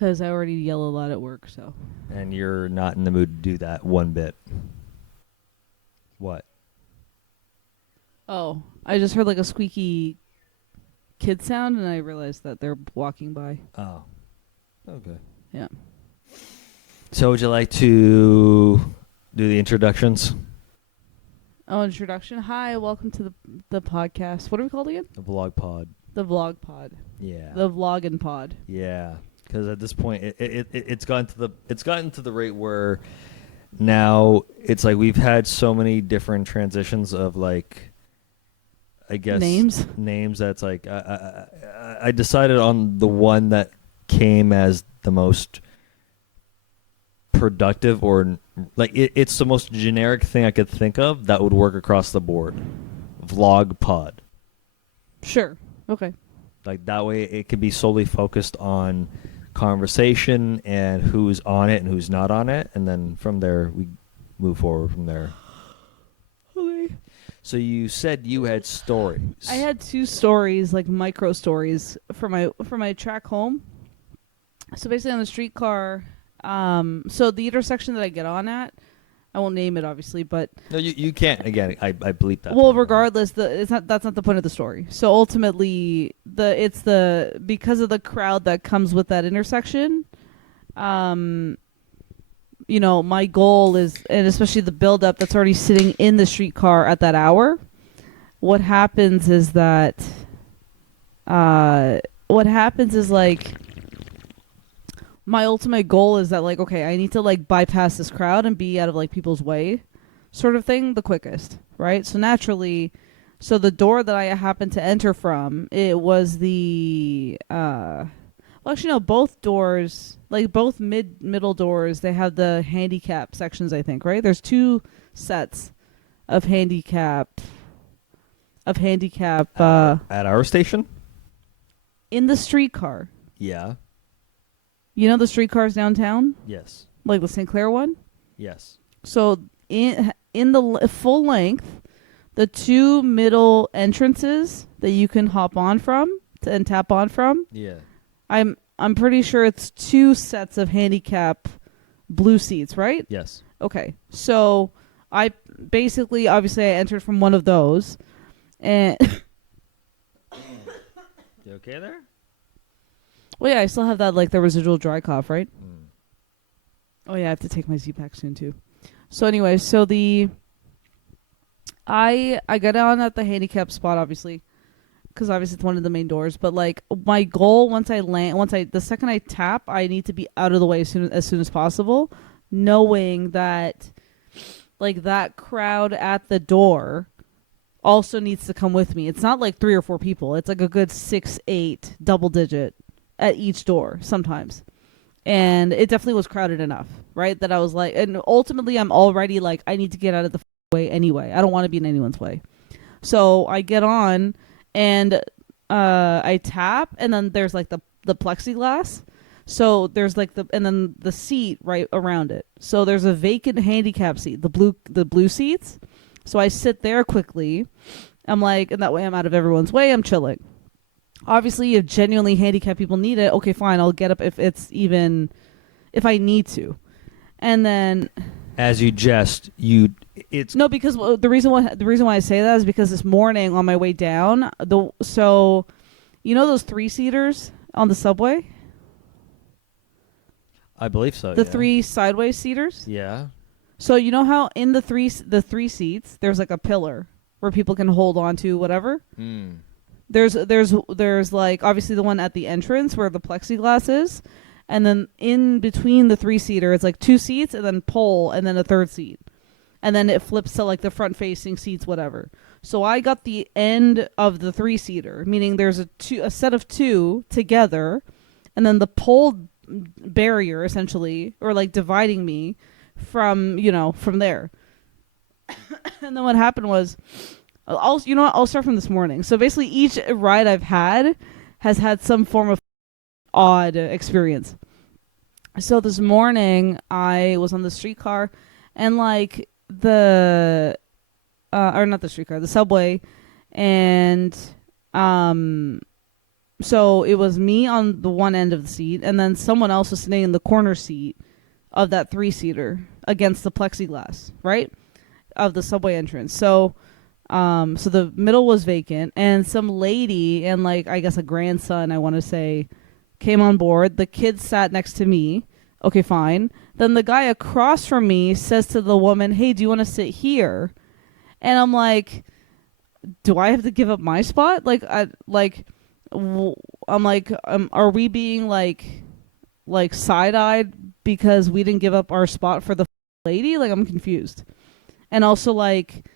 Because I already yell a lot at work, so. And you're not in the mood to do that one bit. What? Oh, I just heard like a squeaky kid sound, and I realized that they're walking by. Oh. Okay. Yeah. So would you like to do the introductions? Oh, introduction. Hi, welcome to the podcast. What are we called again? The vlog pod. The vlog pod. Yeah. The vlogging pod. Yeah. Because at this point, it's gotten to the rate where now it's like we've had so many different transitions of like, I guess names that's like I decided on the one that came as the most productive, or like it's the most generic thing I could think of that would work across the board. Vlog pod. Sure. Okay. Like that way it can be solely focused on conversation and who's on it and who's not on it, and then from there we move forward from there. Okay. So you said you had stories. I had 2 stories, like micro stories, for my track home. So basically on the streetcar, so the intersection that I get on at, I won't name it obviously, but No, you can't. Again, I bleep that. well, regardless, that's not the point of the story. So ultimately, because of the crowd that comes with that intersection, my goal is, and especially the buildup that's already sitting in the streetcar at that hour. What happens is like, my ultimate goal is that, like, okay, I need to like bypass this crowd and be out of like people's way, sort of thing, the quickest, right? So naturally, the door that I happened to enter from, it was both doors, like both middle doors, they have the handicap sections, I think, right? There's 2 sets of handicap at our station. in the streetcar. Yeah. You know the streetcars downtown? Yes. Like the St. Clair one? Yes. So in the full length, the 2 middle entrances that you can hop on from and tap on from. Yeah. I'm pretty sure it's 2 sets of handicap blue seats, right? Yes. Okay. So I basically, obviously, I entered from one of those, and You okay there? well, yeah, I still have that, like, the residual dry cough, right? Mm. Oh yeah, I have to take my Z-Pack soon too. So anyway, I got on at the handicap spot, obviously, because obviously it's one of the main doors. But like, my goal, the second I tap, I need to be out of the way as soon as possible, knowing that like that crowd at the door also needs to come with me. It's not like 3 or 4 people. It's like a good 6, 8, double digit at each door sometimes. And it definitely was crowded enough, right? That I was like, and ultimately I'm already like, I need to get out of the way anyway. I don't want to be in anyone's way. So I get on and I tap, and then there's like the plexiglass. So there's like and then the seat right around it. So there's a vacant handicap seat, the blue seats. So I sit there quickly. I'm like, and that way I'm out of everyone's way. I'm chilling. Obviously, if genuinely handicapped people need it, okay, fine, I'll get up if I need to. And then, as you jest, it's no, because the reason why I say that is because this morning on my way down, you know those 3-seaters on the subway? I believe so. The yeah. 3 sideways seaters? Yeah. So you know how in the three seats there's like a pillar where people can hold on to whatever? Mm. There's like obviously the one at the entrance where the plexiglass is, and then in between the 3-seater it's like 2 seats and then pole and then a 3rd seat. And then it flips to like the front facing seats, whatever. So I got the end of the 3-seater, meaning there's a set of 2 together, and then the pole barrier essentially, or like dividing me from there. And then what happened was, I'll start from this morning. So basically each ride I've had has had some form of odd experience. So this morning I was on the streetcar, and like the subway, and So it was me on the one end of the seat, and then someone else was sitting in the corner seat of that 3-seater against the plexiglass, right? Of the subway entrance. So the middle was vacant, and some lady and like I guess a grandson, I want to say, came on board. The kid sat next to me. Okay, fine. Then the guy across from me says to the woman, "Hey, do you want to sit here?" And I'm like, "Do I have to give up my spot?" Like, I'm like, are we being like side-eyed because we didn't give up our spot for the lady? Like, I'm confused. And also like,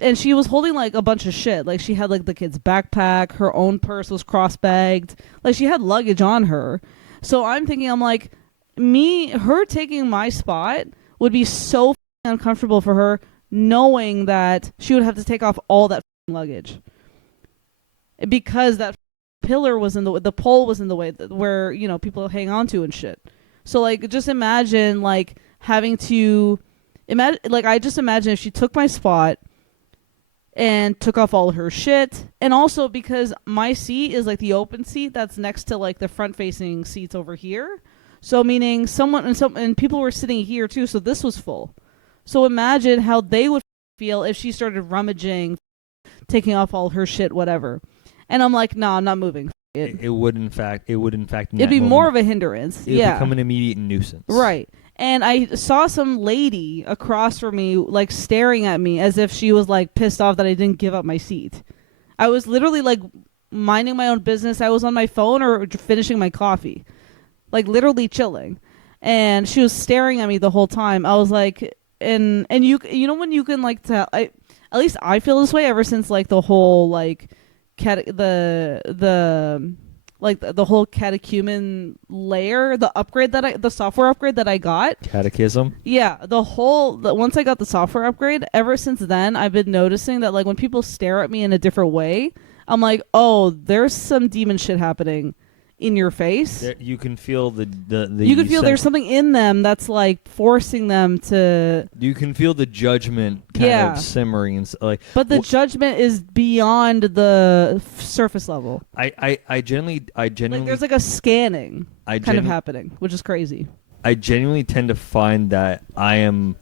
and she was holding like a bunch of shit. Like she had like the kid's backpack, her own purse was cross-bagged. Like she had luggage on her. So I'm thinking, I'm like, her taking my spot would be so uncomfortable for her, knowing that she would have to take off all that luggage because that pillar was in the pole was in the way where people hang on to and shit. So like, just imagine like having to imagine, like I just imagine if she took my spot and took off all her shit. And also because my seat is like the open seat that's next to like the front facing seats over here. So meaning and people were sitting here too, so this was full. So imagine how they would feel if she started rummaging, taking off all her shit, whatever. And I'm like, no, I'm not moving. It would in fact it'd be more of a hindrance. It would become an immediate nuisance. Right. And I saw some lady across from me, like, staring at me as if she was, like, pissed off that I didn't give up my seat. I was literally, like, minding my own business. I was on my phone or finishing my coffee. Like, literally chilling. And she was staring at me the whole time. I was like, and you know when you can, like, tell, at least I feel this way ever since, like, the whole, like, the whole catechumen layer, the software upgrade that I got. Catechism? Yeah, once I got the software upgrade, ever since then, I've been noticing that like when people stare at me in a different way, I'm like, oh, there's some demon shit happening in your face. You can feel you can feel there's something in them that's like forcing them to. You can feel the judgment kind of simmering, and but the judgment is beyond the surface level. I genuinely like there's like a scanning kind of happening, which is crazy. I genuinely tend to find that I am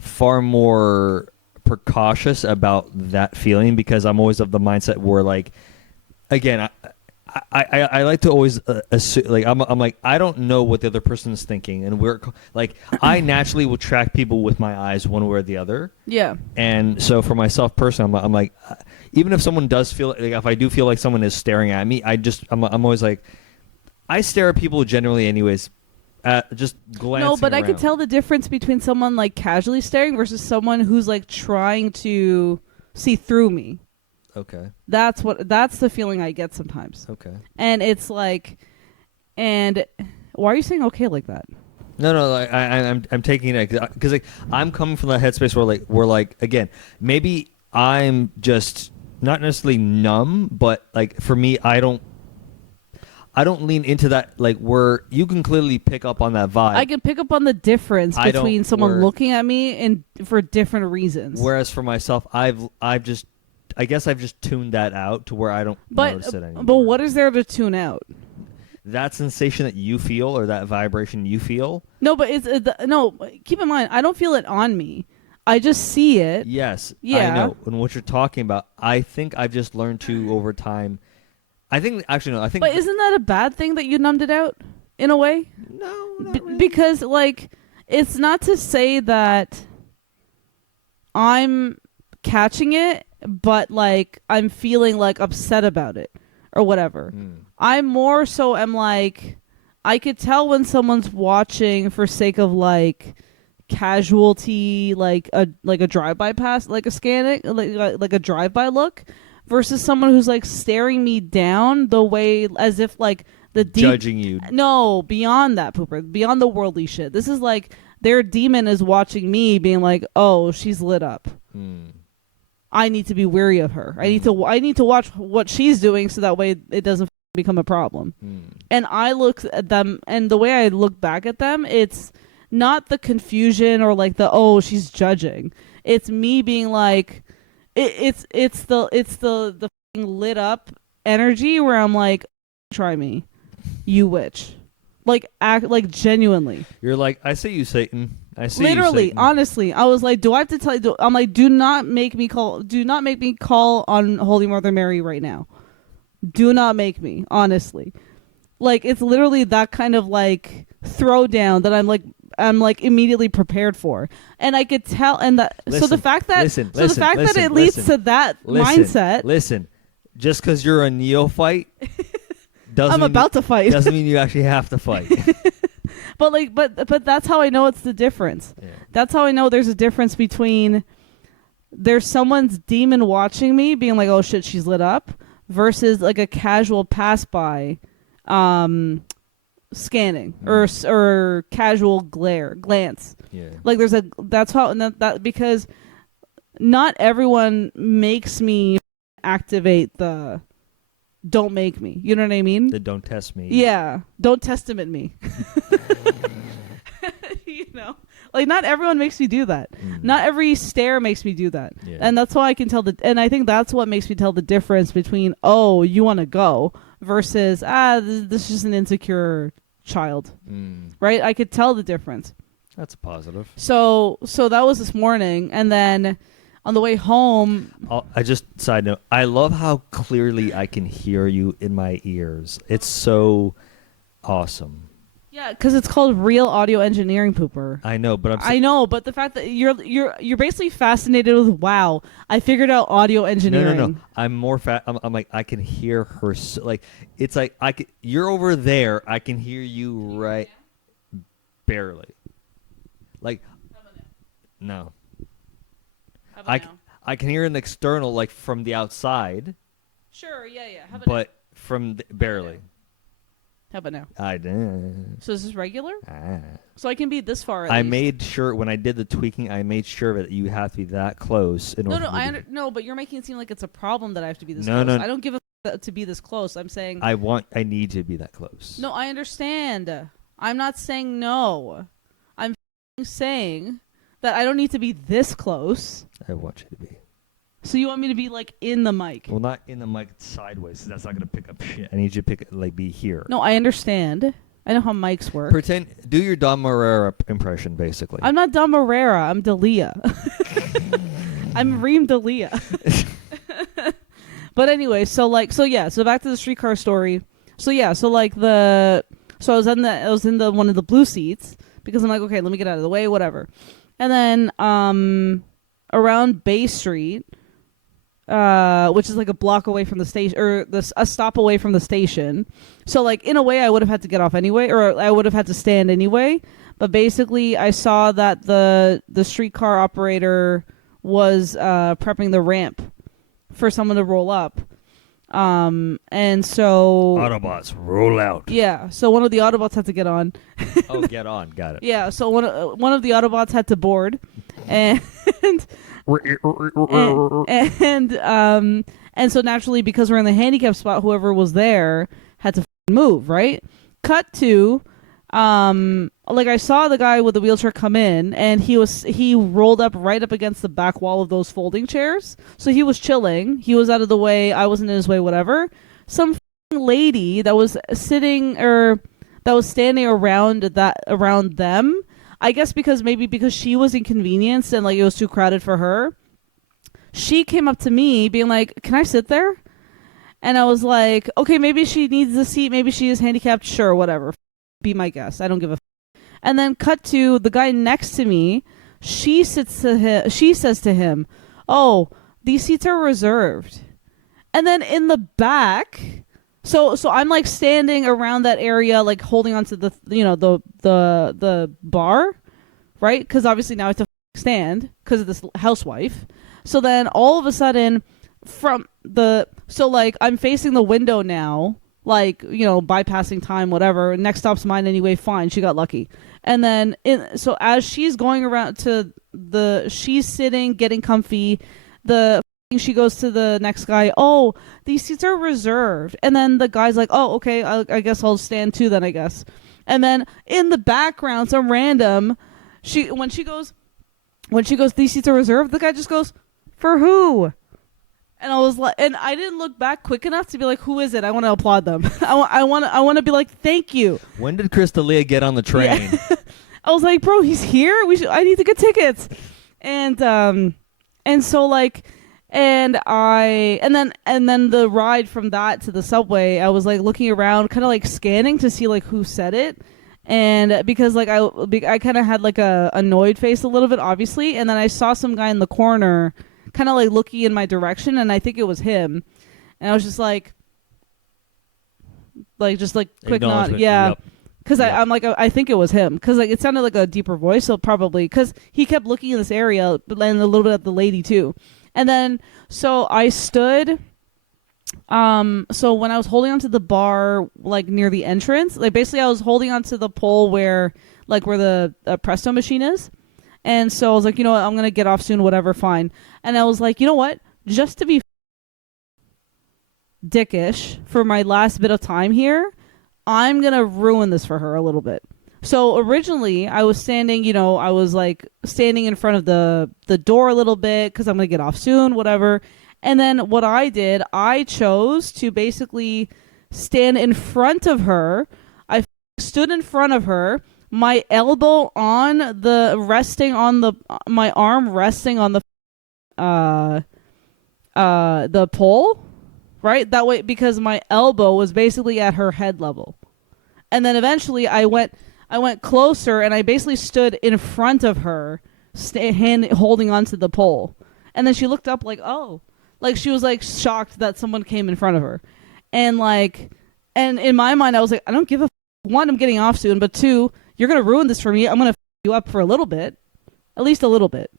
far more precautious about that feeling because I'm always of the mindset where like, again, I like to always assume, like I'm like I don't know what the other person is thinking, and we're like I naturally will track people with my eyes one way or the other. Yeah. And so for myself personally, I'm like, even if someone does feel like if I do feel like someone is staring at me, I'm always like, I stare at people generally anyways. Just glancing. No, but around. I could tell the difference between someone like casually staring versus someone who's like trying to see through me. Okay. That's the feeling I get sometimes. Okay. And it's like, and why are you saying okay like that? No, like, I'm taking it because like I'm coming from that headspace where like again maybe I'm just not necessarily numb, but like for me I don't lean into that like where you can clearly pick up on that vibe. I can pick up on the difference between someone looking at me and for different reasons. Whereas for myself, I've just tuned that out to where I don't notice it anymore. But what is there to tune out? That sensation that you feel or that vibration you feel? No, but keep in mind, I don't feel it on me. I just see it. Yes, yeah. I know. And what you're talking about, I think I've just learned to over time. But isn't that a bad thing that you numbed it out in a way? No, not really. Because like it's not to say that I'm catching it, but like I'm feeling like upset about it or whatever. I more so am like I could tell when someone's watching for sake of like casualty, like a drive-by pass, like a scanning, like a drive-by look, versus someone who's like staring me down the way as if like the judging you. No, beyond that, pooper, beyond the worldly shit. This is like their demon is watching me, being like, "Oh, she's lit up. I need to be wary of her. I need to watch what she's doing so that way it doesn't become a problem." And I look at them, and the way I look back at them, it's not the confusion or like the she's judging. It's me being like, it's the lit up energy where I'm like, try me, you witch. Like, act like genuinely. You're like, I see you, Satan. I see Literally, you, Satan. honestly, I was like, do I have to tell you? I'm like, do not make me call on Holy Mother Mary right now. Do not make me, honestly. Like, it's literally that kind of like throwdown that I'm like immediately prepared for, and I could tell, and that so the fact that that it leads to that mindset. Listen, just because you're a neophyte, I'm about to fight. Doesn't mean you actually have to fight. but that's how I know it's the difference. Yeah. That's how I know there's a difference between there's someone's demon watching me, being like, oh shit, she's lit up, versus like a casual pass by. Scanning or casual glance. Yeah. Like that's how that because not everyone makes me activate the don't make me. You know what I mean? The don't test me. Yeah. Don't testament me. You know? Like, not everyone makes me do that. Not every stare makes me do that. Yeah. And that's why I can tell and I think that's what makes me tell the difference between, oh, you want to go, versus, this is just an insecure child. Right? I could tell the difference. That's a positive. So that was this morning, and then on the way home, I just side note, I love how clearly I can hear you in my ears. It's so awesome. Yeah, because it's called real audio engineering, Pooper. I know, but I know, but the fact that you're basically fascinated with, wow, I figured out audio engineering. No. I'm more I'm like, I can hear her. Like, it's like you're over there. I can hear you right, barely. Like, no. I can hear an external, like, from the outside. Sure, yeah. How about but from barely. How about now? I did. So is this regular? So I can be this far. I made sure when I did the tweaking, I made sure that you have to be that close. No, but you're making it seem like it's a problem that I have to be this close. No. I don't give a to be this close. I'm saying I need to be that close. No, I understand. I'm not saying no. I'm saying that I don't need to be this close. I want you to be. So you want me to be like in the mic? Well, not in the mic, sideways. That's not gonna pick up shit. I need you to be here. No, I understand. I know how mics work. Do your Dom Herrera impression, basically. I'm not Dom Herrera. I'm Dalia. I'm Reem Dalia. But anyway, so back to the streetcar story. So I was in the one of the blue seats because I'm like, okay, let me get out of the way, whatever. And then around Bay Street, which is like a block away from the station, or a stop away from the station. So like in a way I would have had to get off anyway, or I would have had to stand anyway. But basically I saw that the streetcar operator was prepping the ramp for someone to roll up. And so Autobots roll out. Yeah, so one of the Autobots had to get on. Oh, get on, got it. Yeah, so one of the Autobots had to board, and and so naturally, because we're in the handicap spot, whoever was there had to move, right? Cut to, I saw the guy with the wheelchair come in, and he rolled up right up against the back wall of those folding chairs. So he was chilling. He was out of the way. I wasn't in his way. Whatever. Some lady that was standing around them. I guess because she was inconvenienced and like it was too crowded for her. She came up to me being like, "Can I sit there?" And I was like, "Okay, maybe she needs the seat. Maybe she is handicapped. Sure, whatever. Be my guest. I don't give a." And then cut to the guy next to me. She says to him, "Oh, these seats are reserved." And then in the back, so I'm like standing around that area, like holding onto the the bar, right? Because obviously now I have to stand because of this housewife. So then all of a sudden, I'm facing the window now, like, bypassing time, whatever. Next stop's mine anyway. Fine, she got lucky. And then so as she's going around she's sitting, getting comfy. She goes to the next guy. "Oh, these seats are reserved." And then the guy's like, "Oh, okay, I guess I'll stand too then, I guess." And then in the background, some random, when she goes, "These seats are reserved," the guy just goes, "For who?" And I was like, and I didn't look back quick enough to be like, who is it? I want to applaud them. I want to be like, thank you. When did Crystalia get on the train? Yeah. I was like, bro, he's here. I need to get tickets. And so like, and then the ride from that to the subway, I was like looking around, kind of like scanning to see like who said it. And because like I kind of had like a annoyed face a little bit, obviously. And then I saw some guy in the corner kind of like looking in my direction, and I think it was him. And I was just like just like quick nod, yeah, because Yep. I'm like I think it was him, because like it sounded like a deeper voice, so probably because he kept looking in this area, but then a little bit at the lady too. And then so I stood. So when I was holding onto the bar, like near the entrance, like basically I was holding onto the pole where the Presto machine is. And so I was like, you know what, I'm going to get off soon, whatever, fine. And I was like, you know what, just to be dickish for my last bit of time here, I'm going to ruin this for her a little bit. So originally I was standing, I was like standing in front of the door a little bit because I'm going to get off soon, whatever. And then what I did, I chose to basically stand in front of her. I stood in front of her, my elbow on my arm resting on the pole, right? That way, because my elbow was basically at her head level. And then eventually I went closer, and I basically stood in front of her, holding onto the pole. And then she looked up like, oh. Like, she was, like, shocked that someone came in front of her. And, like, and in my mind, I was like, I don't give a one, I'm getting off soon, but two, you're going to ruin this for me. I'm going to you up for a little bit. At least a little bit.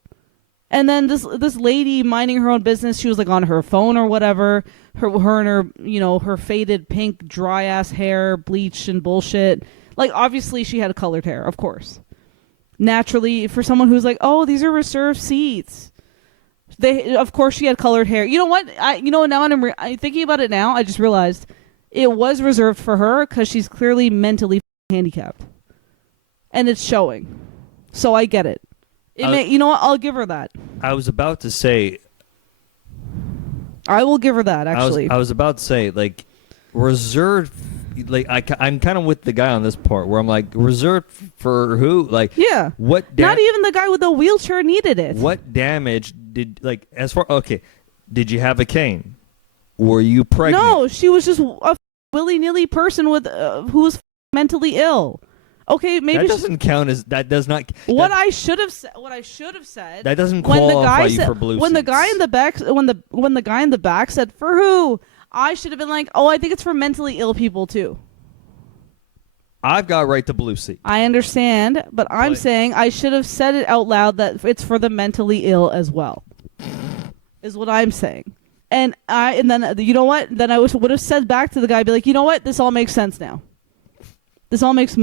And then this lady minding her own business, she was, like, on her phone or whatever. Her and her, her faded pink, dry-ass hair, bleach and bullshit. Like, obviously, she had colored hair, of course. Naturally, for someone who's like, oh, these are reserved seats. Of course, she had colored hair. You know what? Now I'm thinking about it now. I just realized it was reserved for her because she's clearly mentally handicapped, and it's showing. So I get it. You know what? I'll give her that. I was about to say. I will give her that. Actually, I was about to say, like, reserved. Like, I'm kind of with the guy on this part where I'm like, reserved for who? Like, yeah, not even the guy with the wheelchair needed it. What damage did, like, okay, did you have a cane? Were you pregnant? No, she was just a willy-nilly person with who was mentally ill. Okay, maybe that doesn't count as that does not. What I should have said. That doesn't qualify you for blue. When the guy in the back, when the guy in the back said for who, I should have been like, oh, I think it's for mentally ill people too. I've got right to blue seat. I understand, but I'm saying I should have said it out loud that it's for the mentally ill as well. Is what I'm saying. And then you know what? Then I would have said back to the guy, be like, you know what? This all makes sense now. This all makes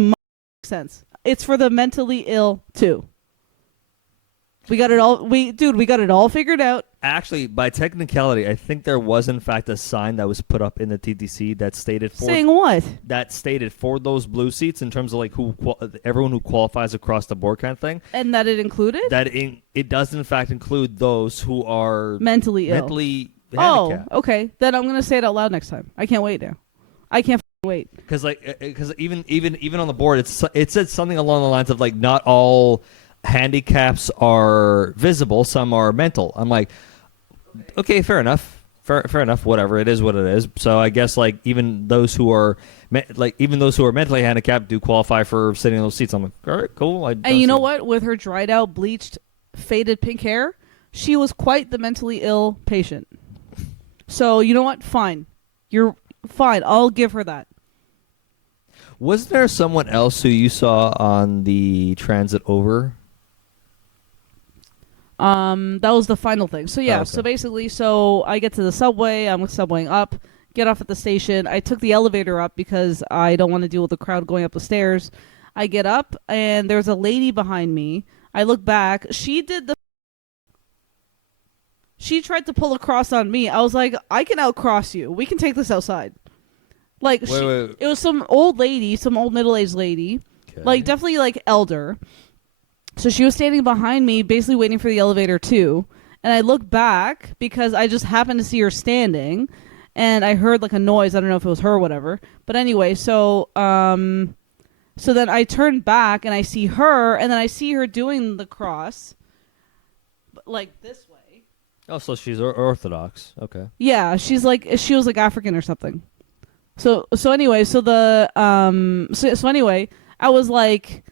sense. It's for the mentally ill too. We got it all. We got it all figured out. Actually, by technicality, I think there was in fact a sign that was put up in the TTC that stated for saying what? That stated for those blue seats in terms of like everyone who qualifies across the board kind of thing. And that it included? That it does in fact include those who are mentally ill. Mentally handicapped. Oh, okay. Then I'm gonna say it out loud next time. I can't wait now. I can't wait. Because even on the board, it said something along the lines of like not all handicaps are visible, some are mental. I'm like, okay, fair enough, whatever, it is what it is. So I guess like even those who are mentally handicapped do qualify for sitting in those seats. I'm like, all right, cool. And you know what, with her dried out, bleached, faded pink hair, she was quite the mentally ill patient. So you know what, fine, you're fine, I'll give her that. Was there someone else who you saw on the transit over? That was the final thing. So yeah, okay. So basically, I get to the subway, I'm subwaying up, get off at the station. I took the elevator up because I don't want to deal with the crowd going up the stairs. I get up, and there's a lady behind me. I look back. She tried to pull a cross on me. I was like, I can outcross you. We can take this outside. Like, wait. It was some old lady, some old middle-aged lady. Okay. Like, definitely, like, elder. So she was standing behind me, basically waiting for the elevator, too. and I look back because I just happened to see her standing, and I heard like a noise. I don't know if it was her or whatever. But anyway, so then I turn back and I see her, and then I see her doing the cross, like this way. Oh, so she's Orthodox. Okay. Yeah, she was like African or something. So anyway, so anyway, I was like,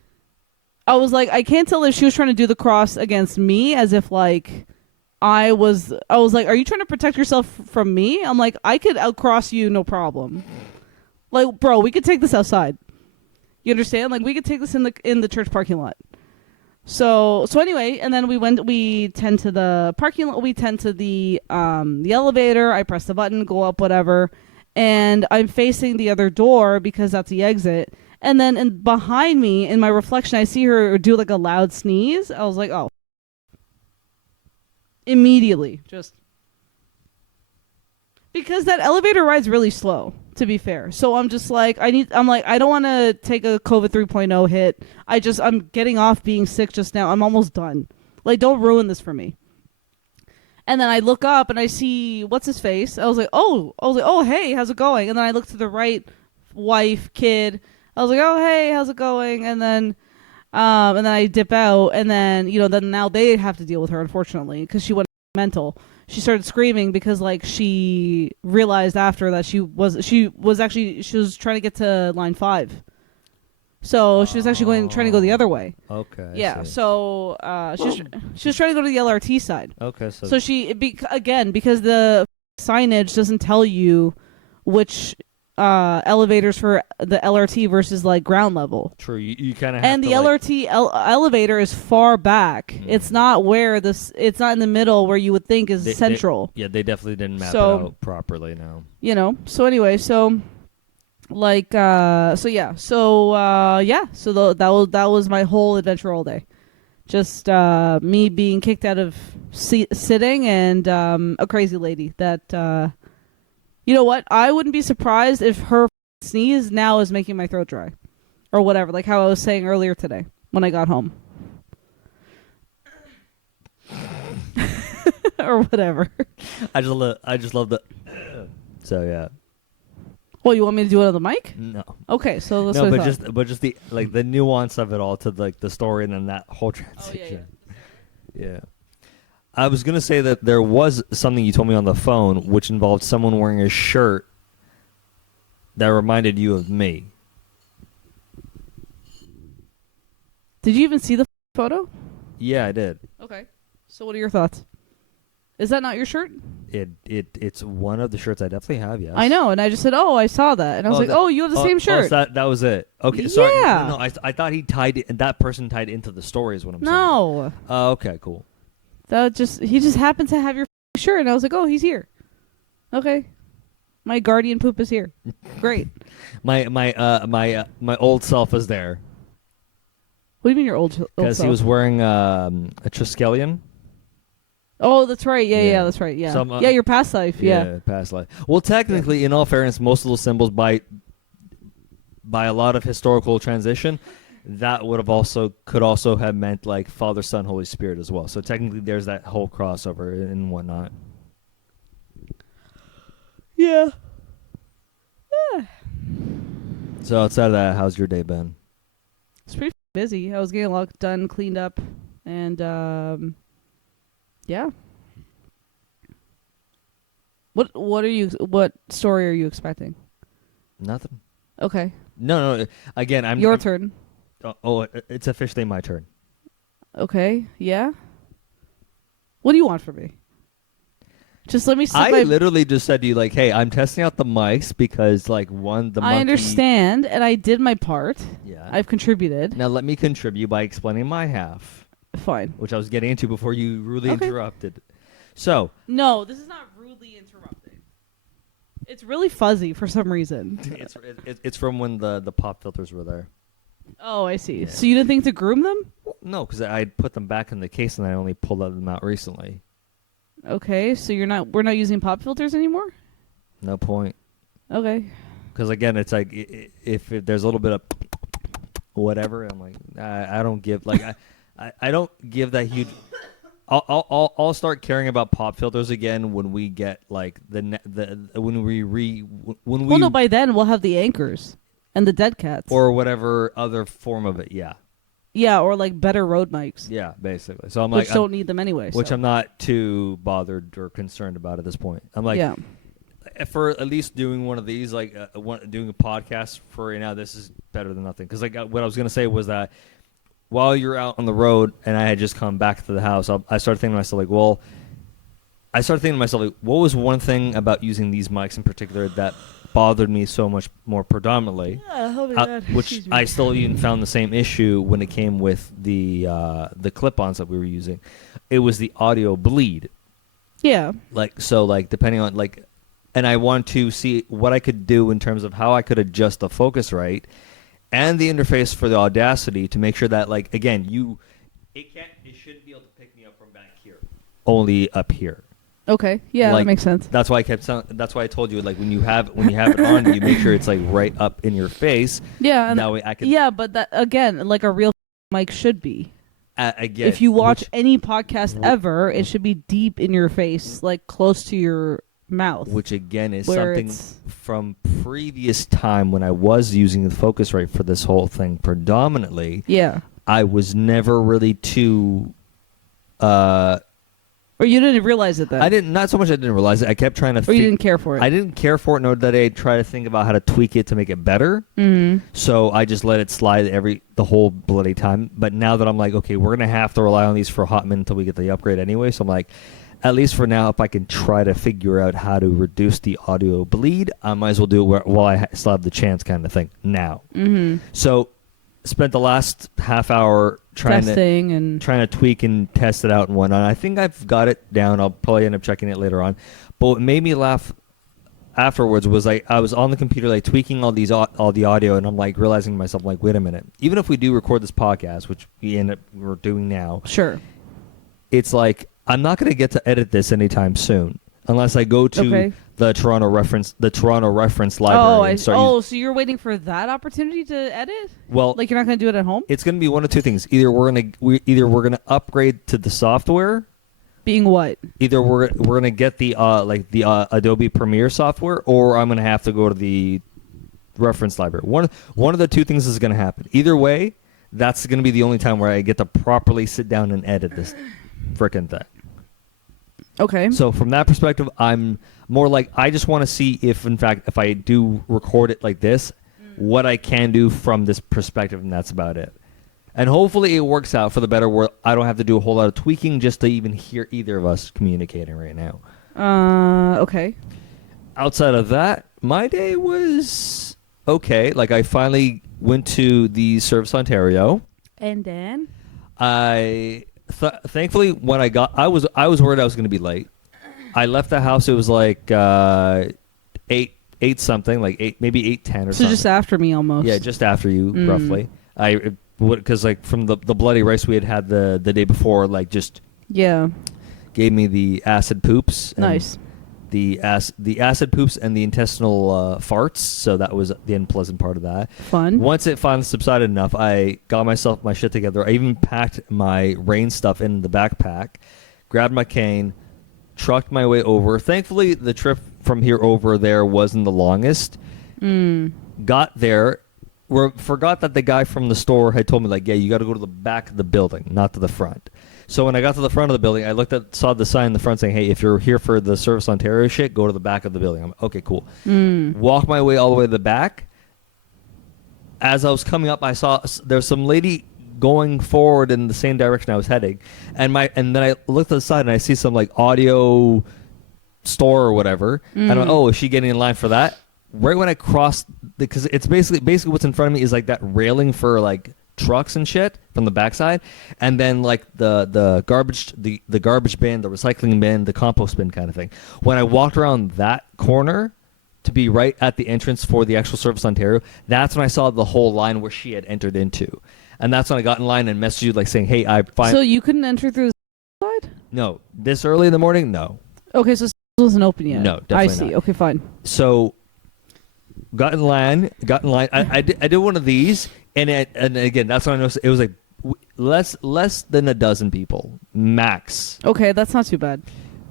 I can't tell if she was trying to do the cross against me, as if like I was like, are you trying to protect yourself from me? I'm like, I could outcross you, no problem. Like, bro, we could take this outside. You understand? Like, we could take this in the church parking lot. So anyway, and then we tend to the parking lot. We tend to the elevator. I press the button, go up, whatever, and I'm facing the other door because that's the exit. And then behind me, in my reflection, I see her do like a loud sneeze. I was like, oh, immediately, just because that elevator ride's really slow, to be fair. So I'm just like, I don't want to take a COVID 3.0 hit. I'm getting off being sick just now. I'm almost done. Like, don't ruin this for me. And then I look up and I see, what's his face? I was like, oh, hey, how's it going? And then I look to the right, wife, kid. I was like, oh, hey, how's it going? And then I dip out, and then, then now they have to deal with her, unfortunately, because she went mental. She started screaming because like she realized after that she was trying to get to line 5. So she was actually trying to go the other way. Okay. Yeah. So she was trying to go to the LRT side. Okay. So because the signage doesn't tell you which elevators for the LRT versus like ground level. True. You kind of have and to, the LRT elevator is far back. It's not where it's not in the middle where you would think is central. They definitely didn't map it out properly now. So anyway, so like that was my whole adventure all day. Just me being kicked out of sitting, and a crazy lady that you know what? I wouldn't be surprised if her sneeze now is making my throat dry. Or whatever, like how I was saying earlier today when I got home. Or whatever. I just love the so yeah. Well, you want me to do it on the mic? No. Okay, so let's but just the like the nuance of it all to like the story and then that whole transition. Oh, yeah. I was going to say that there was something you told me on the phone which involved someone wearing a shirt that reminded you of me. Did you even see the photo? Yeah, I did. Okay. So what are your thoughts? Is that not your shirt? It's one of the shirts I definitely have, yes. I know, and I just said, oh, I saw that. And I was like, oh, you have the same shirt. So that was it. Okay, sorry. Yeah. No, I thought he tied it, and that person tied into the story is what I'm saying. No. Okay, cool. He just happened to have your shirt, and I was like, oh, he's here. Okay. My guardian poop is here. Great. My old self is there. What do you mean your old self? Because he was wearing a Triskelion. Oh, that's right. Yeah, that's right. Yeah. Yeah, your past life. Yeah, past life. Well, technically, in all fairness, most of those symbols by a lot of historical transition, that could also have meant like Father, Son, Holy Spirit as well. So technically, there's that whole crossover and whatnot. Yeah. So outside of that, how's your day been? It's pretty busy. I was getting a lot done, cleaned up, and yeah. What story are you expecting? Nothing. Okay. No. Again, Your turn. It's officially my turn. Okay. Yeah. What do you want from me? Just let me. I literally just said to you, like, hey, I'm testing out the mics because, like, the monkey. I understand, and I did my part. Yeah. I've contributed. Now let me contribute by explaining my half. Fine. Which I was getting into before you rudely interrupted. So. No, this is not rudely interrupting. It's really fuzzy for some reason. It's from when the pop filters were there. Oh, I see. Yeah. So you didn't think to groom them? No, because I put them back in the case and I only pulled them out recently. Okay, so we're not using pop filters anymore? No point. Okay. Because again, it's like if there's a little bit of whatever, I'm like, I don't give like I don't give that huge. I'll start caring about pop filters again when we get like when we Well, no, by then we'll have the anchors and the dead cats. or whatever other form of it. Yeah. Yeah, or like better road mics. Yeah, basically. So I'm which like, don't need them anyway. which so. I'm not too bothered or concerned about at this point. I'm like, yeah. for at least doing one of these, like doing a podcast for right now, this is better than nothing. Because like what I was gonna say was that while you're out on the road and I had just come back to the house, I started thinking to myself like, well, what was one thing about using these mics in particular that bothered me so much more predominantly? Yeah, which I still even found the same issue when it came with the clip-ons that we were using. It was the audio bleed. Yeah. Like depending on like, and I want to see what I could do in terms of how I could adjust the Focusrite and the interface for the Audacity to make sure that like again it shouldn't be able to pick me up from back here, only up here. Okay. Yeah, like, that makes sense. That's why that's why I told you like when you have it on you make sure it's like right up in your face. Yeah, and that way I can. Yeah, but that again, like a real mic should be. Again, if you watch any podcast ever, it should be deep in your face, like close to your mouth. Which again is something from previous time when I was using the Focusrite for this whole thing predominantly. Yeah. I was never really too. Or you didn't realize it then? I didn't. Not so much. I didn't realize it. I kept trying to. Or you didn't care for it. I didn't care for it, nor did I try to think about how to tweak it to make it better. Mm-hmm. So I just let it slide the whole bloody time. But now that I'm like, okay, we're gonna have to rely on these for a hot minute until we get the upgrade anyway. So I'm like, at least for now, if I can try to figure out how to reduce the audio bleed, I might as well do it while I still have the chance, kind of thing. Now. Mm-hmm. So spent the last half hour trying to tweak and test it out and whatnot. I think I've got it down. I'll probably end up checking it later on. But what made me laugh afterwards was I was on the computer like tweaking all the audio, and I'm like realizing to myself like, wait a minute. Even if we do record this podcast, which we're doing now, sure, it's like I'm not going to get to edit this anytime soon unless I go to the Toronto reference library. So you're waiting for that opportunity to edit? Well, like you're not going to do it at home? It's going to be one of two things. Either we're going to upgrade to the software. Being what? Either we're going to get the Adobe Premiere software, or I'm going to have to go to the reference library. One of the two things is going to happen. Either way, that's going to be the only time where I get to properly sit down and edit this frickin' thing. Okay. So from that perspective, I'm more like I just want to see if, in fact, if I do record it like this, what I can do from this perspective, and that's about it. And hopefully it works out for the better where I don't have to do a whole lot of tweaking just to even hear either of us communicating right now. Okay. Outside of that, my day was okay. Like I finally went to the Service Ontario. And then? Thankfully, when I was worried I was going to be late. I left the house. It was like 8 something, like 8, maybe 8:10 or something. So just after me, almost. Yeah, just after you, roughly. Because like from the bloody rice we had the day before, like just gave me the acid poops. Nice. The acid poops and the intestinal farts. So that was the unpleasant part of that. Fun. Once it finally subsided enough, I got my shit together. I even packed my rain stuff in the backpack, grabbed my cane, trucked my way over. Thankfully, the trip from here over there wasn't the longest. Got there. Forgot that the guy from the store had told me, like, yeah, you got to go to the back of the building, not to the front. So when I got to the front of the building, I saw the sign in the front saying, hey, if you're here for the Service Ontario shit, go to the back of the building. I'm like, okay, cool. Walk my way all the way to the back. As I was coming up, I saw there's some lady going forward in the same direction I was heading. And then I looked to the side and I see some, like, audio store or whatever. And I'm like, oh, is she getting in line for that? Right when I crossed, because it's basically what's in front of me is like that railing for like trucks and shit from the backside, and then like the garbage bin, the recycling bin, the compost bin kind of thing. When I walked around that corner to be right at the entrance for the actual Service Ontario, that's when I saw the whole line where she had entered into, and that's when I got in line and messaged you like saying, hey, I find. So you couldn't enter through the side? No, this early in the morning, no. Okay, so it wasn't open yet. No, definitely I see. not. Okay, fine. So. Got in line. I did one of these, and again, that's when I noticed it was like less than a dozen people max. Okay, that's not too bad.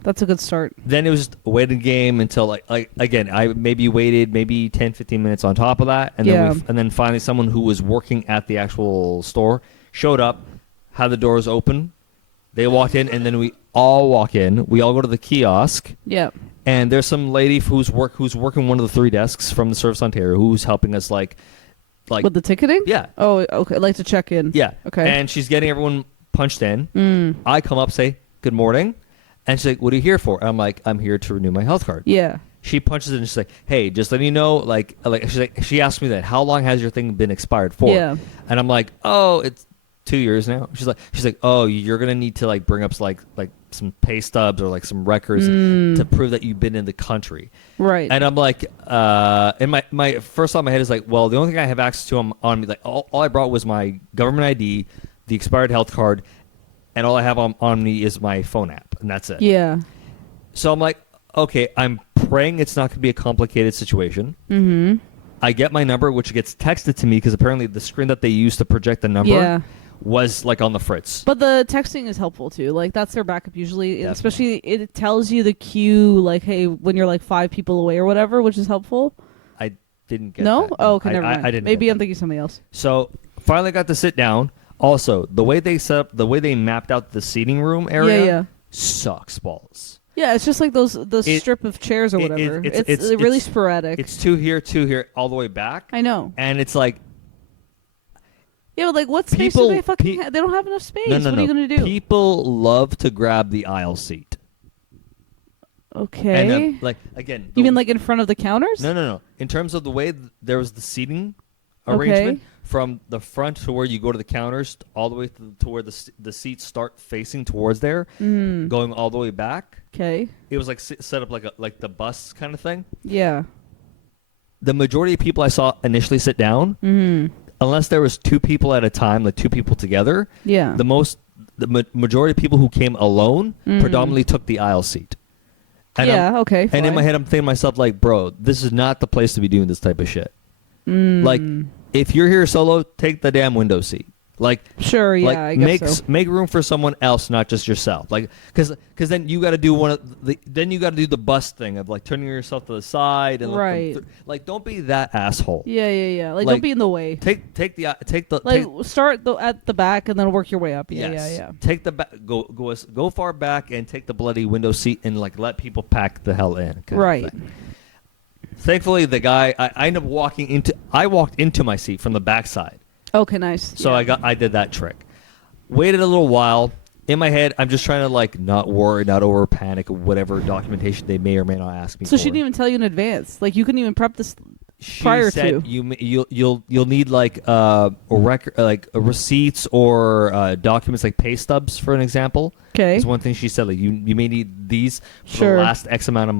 That's a good start. Then it was just a waiting game until like again, I maybe waited maybe 10, 15 minutes on top of that, and then finally someone who was working at the actual store showed up, had the doors open, they walked in, and then we all walk in. We all go to the kiosk. Yeah. And there's some lady who's working one of the 3 desks from the Service Ontario who's helping us like with the ticketing. Yeah. Oh, okay. Like to check in. Yeah. Okay. And she's getting everyone punched in. I come up, say good morning. And she's like, what are you here for? And I'm like, I'm here to renew my health card. Yeah. She punches it and she's like, hey, just letting you know, like she asked me that, how long has your thing been expired for? Yeah. And I'm like, oh, it's 2 years now. She's like, oh, you're gonna need to like bring up like some pay stubs or like some records to prove that you've been in the country. Right. And I'm like, and my first thought in my head is like, well, the only thing I have access to on me, like all I brought was my government ID, the expired health card, and all I have on me is my phone app, and that's it. Yeah. So I'm like, okay, I'm praying it's not going to be a complicated situation. Mm-hmm. I get my number, which gets texted to me because apparently the screen that they use to project the number was like on the fritz. But the texting is helpful too. Like that's their backup usually. Definitely. Especially it tells you the queue, like, hey, when you're like 5 people away or whatever, which is helpful. I didn't get no? that. Oh, okay, never mind. I didn't. Maybe I'm thinking something else. So finally got to sit down. Also, the way they set up, the way they mapped out the seating room area sucks balls. Yeah, it's just like the strip of chairs or whatever. It's really sporadic. It's 2 here, all the way back. I know. And it's like... Yeah, but like what space do they fucking have? They don't have enough space. No, what are you going to do? People love to grab the aisle seat. Okay. And like, again... You mean like in front of the counters? No. In terms of the way there was the seating arrangement... Okay. From the front to where you go to the counters, all the way to where the seats start facing towards there, going all the way back. Okay. It was like set up like the bus kind of thing. Yeah. The majority of people I saw initially sit down, unless there was 2 people at a time, like 2 people together. Yeah. The majority of people who came alone predominantly took the aisle seat. And okay. Fine. And in my head, I'm thinking to myself, like, bro, this is not the place to be doing this type of shit. Like, if you're here solo, take the damn window seat. Like, sure, yeah, like I guess so. Make room for someone else, not just yourself. Like, because then you got to do then you got to do the bus thing of like turning yourself to the side and right. Like, don't be that asshole. Yeah. Like, don't be in the way. Take the start at the back and then work your way up. Yeah. Take the back, go far back and take the bloody window seat and like let people pack the hell in. Right. Thankfully, the guy I ended up I walked into my seat from the backside. Okay, nice. So I did that trick. Waited a little while. In my head, I'm just trying to like not worry, not over panic, whatever documentation they may or may not ask me. So she didn't even tell you in advance. Like you couldn't even prep this prior to. You'll need like receipts or documents like pay stubs, for an example. Okay. Is one thing she said. Like you may need these for the last X amount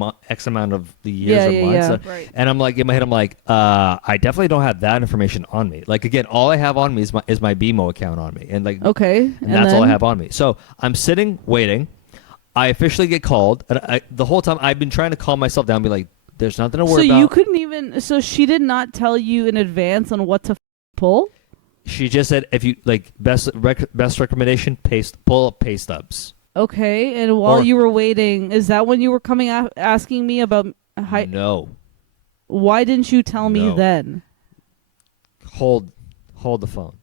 of the years or months. Right. And I'm like in my head, I'm like, I definitely don't have that information on me. Like again, all I have on me is my BMO account on me, and like okay, and that's all I have on me. So I'm sitting waiting. I officially get called, and the whole time I've been trying to calm myself down, and be like, there's nothing to worry about. So you couldn't even. So she did not tell you in advance on what to pull. She just said, if you like best recommendation, pull up pay stubs. Okay, and while you were waiting, is that when you were coming asking me about height? No. Why didn't you tell me then? Hold the phone.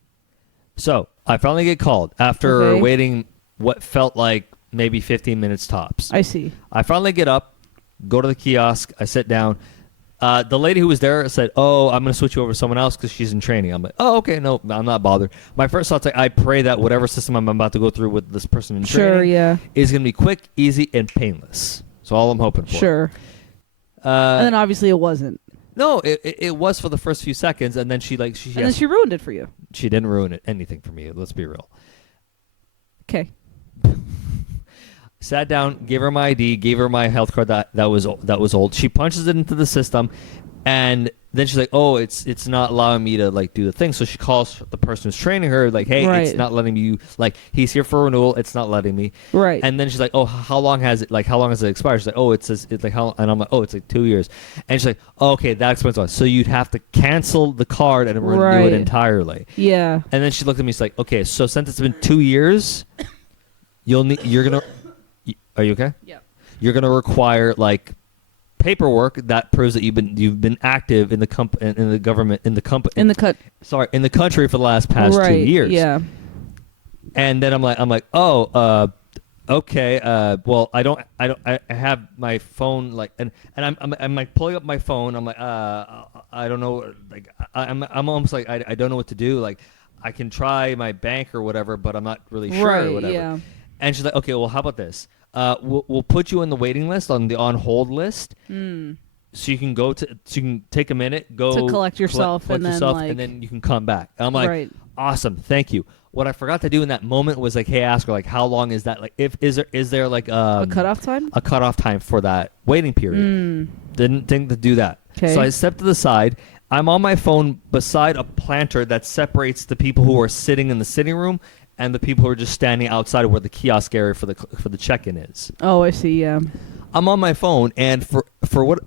So I finally get called after waiting what felt like maybe 15 minutes tops. I see. I finally get up, go to the kiosk, I sit down. The lady who was there said, "Oh, I'm going to switch you over to someone else because she's in training." I'm like, "Oh, okay, no, I'm not bothered." My first thought's like, I pray that whatever system I'm about to go through with this person in training is going to be quick, easy, and painless. So all I'm hoping for. Sure. And then obviously it wasn't. No, it was for the first few seconds, and then she then she ruined it for you. She didn't ruin anything for me. Let's be real. Okay. Sat down, gave her my ID, gave her my health card that was old. She punches it into the system. And then she's like, "Oh, it's not allowing me to like do the thing." So she calls the person who's training her, like, "Hey, Right. it's not letting me. Like, he's here for renewal. It's not letting me." Right. And then she's like, "Oh, how long has it? Like, how long has it expired?" She's like, "Oh, it says it's like how." And I'm like, "Oh, it's like 2 years." And she's like, oh, "Okay, that explains why." So you'd have to cancel the card and renew Right. it entirely. Yeah. And then she looked at me. She's like, "Okay, so since it's been 2 years, you're gonna. Are you okay? Yeah. You're gonna require like." Paperwork that proves that you've been active in the in the government in the company In the cut. in the country for the last past Right. 2 years. Yeah. And then I'm like, oh, okay. Well, I have my phone like, and I'm like pulling up my phone. I'm like, I don't know. Like, I'm almost like, I don't know what to do. Like, I can try my bank or whatever, but I'm not really sure Right. or whatever. Yeah. And she's like, okay, well, how about this? We'll put you on the waiting list, on the on hold list, so you can take a minute, go To collect yourself and then, like- and then you can come back. And I'm like, Right. awesome, thank you. What I forgot to do in that moment was like, hey, ask her like, how long is that? Like, is there like A cutoff time? a cutoff time for that waiting period? Didn't think to do that. 'Kay. So I stepped to the side. I'm on my phone beside a planter that separates the people who are sitting in the sitting room and the people who are just standing outside of where the kiosk area for the check-in is. Oh, I see. Yeah. I'm on my phone, and for what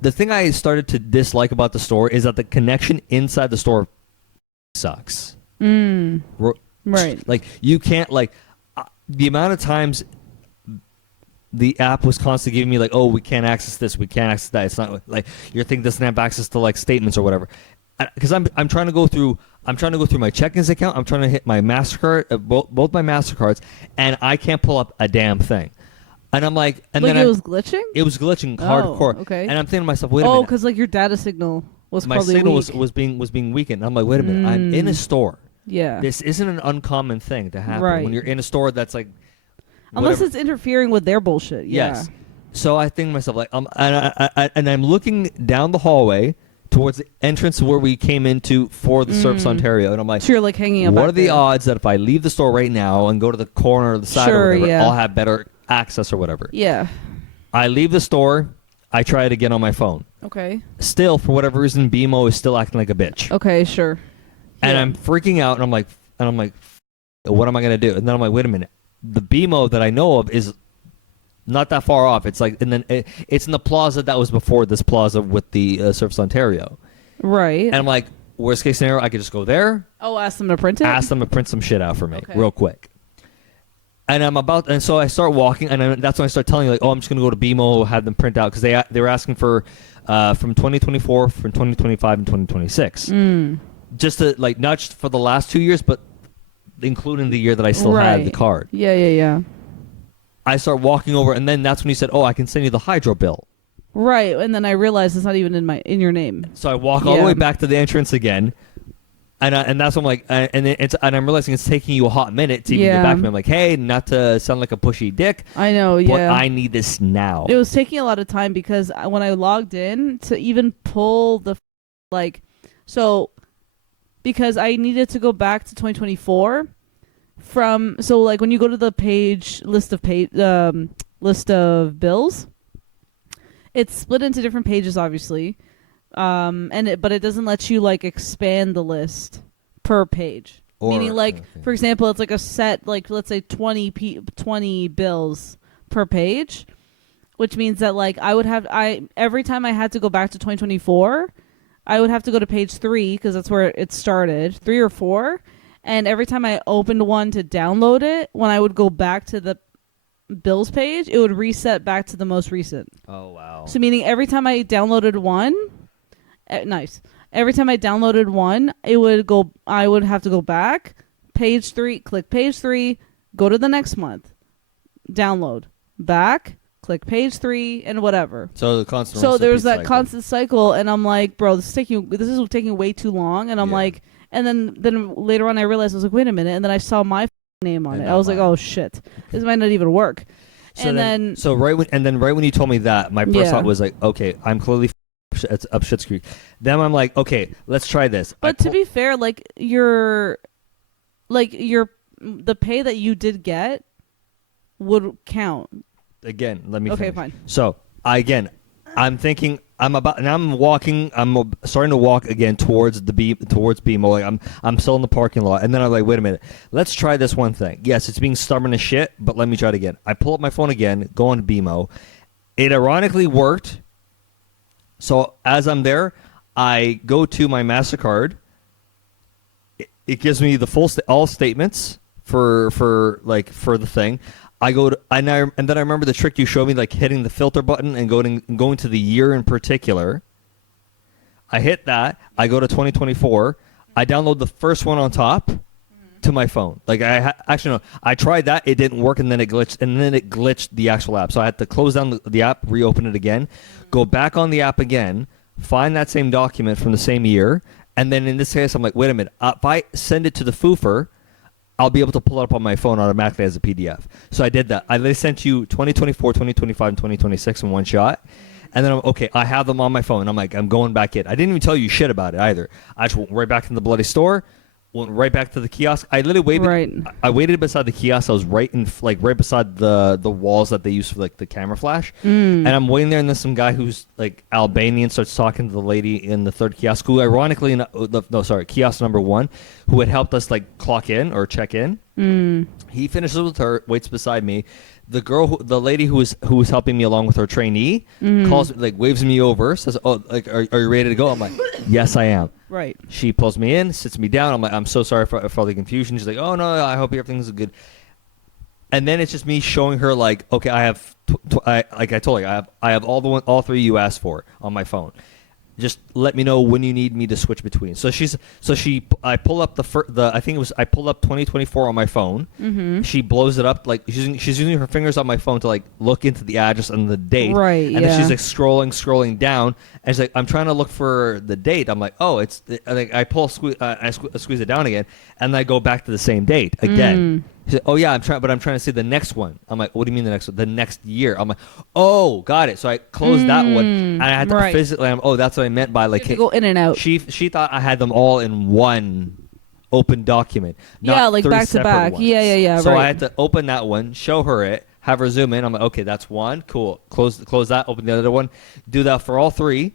the thing I started to dislike about the store is that the connection inside the store sucks. Right. Like, you can't like the amount of times the app was constantly giving me like, oh, we can't access this, we can't access that. It's not like your thing doesn't have access to like statements or whatever. Because I'm trying to go through my check-ins account. I'm trying to hit my MasterCard, both my MasterCards, and I can't pull up a damn thing. And I'm like, and like then it was glitching? It was glitching hardcore. Okay. And I'm thinking to myself, wait a Oh, minute. because like your data signal was My probably signal weak. was being weakened. I'm like, wait a minute. I'm in a store. Yeah. This isn't an uncommon thing to happen Right. when you're in a store that's like. Unless whatever. it's interfering with their bullshit. Yeah. Yes. So I think to myself like, and I'm looking down the hallway towards the entrance where we came into for the Surfs Ontario, and I'm like, So you're like hanging up. what back are the there. odds that if I leave the store right now and go to the corner or the side Sure, or whatever, yeah. I'll have better access or whatever? Yeah. I leave the store. I try it again on my phone. Okay. Still, for whatever reason, BMO is still acting like a bitch. Okay. Sure. And Yeah. I'm freaking out, and I'm like, what am I gonna do? And then I'm like, wait a minute. The BMO that I know of is not that far off. It's like, and then it's in the plaza that was before this plaza with the Surfs Ontario. Right. And I'm like, worst case scenario, I could just go there, Oh, ask them to print it. ask them to print some shit out for me Okay. real quick. And so I start walking, and that's when I start telling you, like, oh, I'm just gonna go to BMO, have them print out, because they were asking for from 2024, from 2025, and 2026, just to like not just for the last 2 years, but including the year that I still had the card. Yeah. Yeah. Yeah. I start walking over, and then that's when he said, oh, I can send you the hydro bill. Right. And then I realized it's not even in your name. So I walk all the Yeah. way back to the entrance again, and that's when I'm like, and I'm realizing it's taking you a hot minute to even get Yeah. back to me. I'm like, hey, not to sound like a pushy dick, I know. but Yeah. I need this now. It was taking a lot of time because when I logged in to even pull the because I needed to go back to 2024 like when you go to the list of bills, it's split into different pages obviously, but it doesn't let you like expand the list per page. Meaning like for example, it's like a set like let's say 20 bills per page. Which means that like every time I had to go back to 2024, I would have to go to page 3 because that's where it started, 3 or 4, and every time I opened one to download it, when I would go back to the bills page, it would reset back to the most recent. Oh wow! So meaning every time I downloaded one, nice. Every time I downloaded one, I would have to go back, page 3, click page 3, go to the next month, download, back. Click page 3 and whatever. So the constant. So there's that cycle. constant cycle, and I'm like, bro, this is taking way too long. And I'm Yeah. like, and then later on, I realized I was like, wait a minute, and then I saw my name on And it. not I was like, mine. oh shit, this might not even work. So right when you told me that, my first Yeah. thought was like, okay, I'm clearly up shit's creek. Then I'm like, okay, let's try this. But to be fair, like the pay that you did get would count. Again, let me Okay, finish. fine. So I'm thinking I'm walking. Starting to walk again towards BMO. Like I'm still in the parking lot, and then I'm like, wait a minute, let's try this one thing. Yes, it's being stubborn as shit, but let me try it again. I pull up my phone again, go on BMO. It ironically worked. So as I'm there, I go to my MasterCard. It gives me the all statements for the thing. I go to, and then I remember the trick you showed me, like hitting the filter button and going to the year in particular. I hit that. I go to 2024. I download the first one on top to my phone. Like actually no, I tried that. It didn't work, and then it glitched the actual app. So I had to close down the app, reopen it again, go back on the app again, find that same document from the same year, and then in this case, I'm like, wait a minute. If I send it to the foofer, I'll be able to pull it up on my phone automatically as a PDF. So I did that. They sent you 2024, 2025, and 2026 in one shot. And then I have them on my phone. I'm like, I'm going back in. I didn't even tell you shit about it either. I just went right back in the bloody store, went right back to the kiosk. I literally waited. Right. I waited beside the kiosk. I was right beside the walls that they use for like the camera flash. And I'm waiting there, and then some guy who's like Albanian starts talking to the lady in the third kiosk, who ironically, kiosk number 1, who had helped us like clock in or check in. He finishes with her, waits beside me. The lady who was helping me along with her trainee calls, like waves me over, says, "Oh, like are you ready to go?" I'm like, "Yes, I am." Right. She pulls me in, sits me down. I'm like, "I'm so sorry for all the confusion." She's like, "Oh no, I hope everything's good." And then it's just me showing her like, "Okay, I have, like I told you, I have all 3 you asked for on my phone. Just let me know when you need me to switch between." I pull up I pulled up 2024 on my phone. She blows it up, like she's using her fingers on my phone to like look into the address and the date. Right. And then she's like scrolling down, and she's like, "I'm trying to look for the date." I'm like, "Oh, it's," like I squeeze it down again, and I go back to the same date again. She said, "Oh yeah, I'm trying to see the next one." I'm like, "What do you mean the next one?" "The next year." I'm like, "Oh, got it." So I closed that one, and I had to physically. That's what I meant by like, go in and out. She thought I had them all in one open document. Not like 3 back to separate back. ones. Yeah. So right. I had to open that one, show her it, have her zoom in. I'm like, "Okay, that's one. Cool." Close that. Open the other one. Do that for all 3.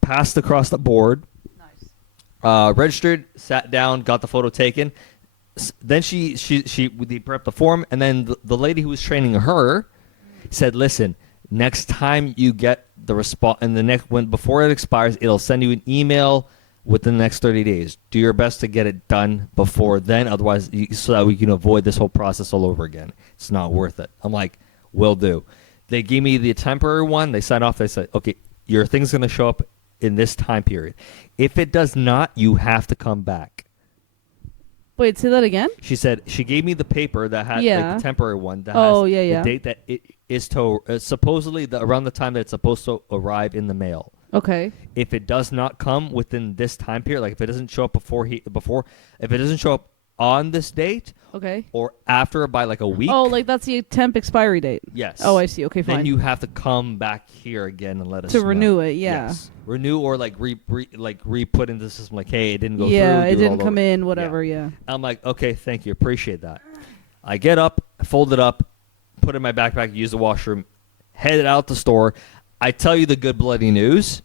Passed across the board. Nice. Registered. Sat down. Got the photo taken. Then they prepped the form, and then the lady who was training her said, "Listen, next time you get the response, and before it expires, it'll send you an email within the next 30 days. Do your best to get it done before then, otherwise, so that we can avoid this whole process all over again. It's not worth it." I'm like, "Will do." They gave me the temporary one. They signed off. They said, "Okay, your thing's going to show up in this time period. If it does not, you have to come back." Wait, say that again? She said she gave me the paper that had like, the temporary one that has the date that it is to supposedly around the time that it's supposed to arrive in the mail. Okay. If it does not come within this time period, like if it doesn't show up if it doesn't show up on this date, okay, or after by like a week. Oh, like that's the temp expiry date. Yes. Oh, I see. Okay, fine. Then you have to come back here again and let us to know. renew it. Yeah. Yes. Renew or like re-put into the system. Like, hey, it didn't go through. Yeah, it didn't come in. Whatever. Yeah. I'm like, okay, thank you, appreciate that. I get up, fold it up, put it in my backpack, use the washroom, headed out the store. I tell you the good bloody news.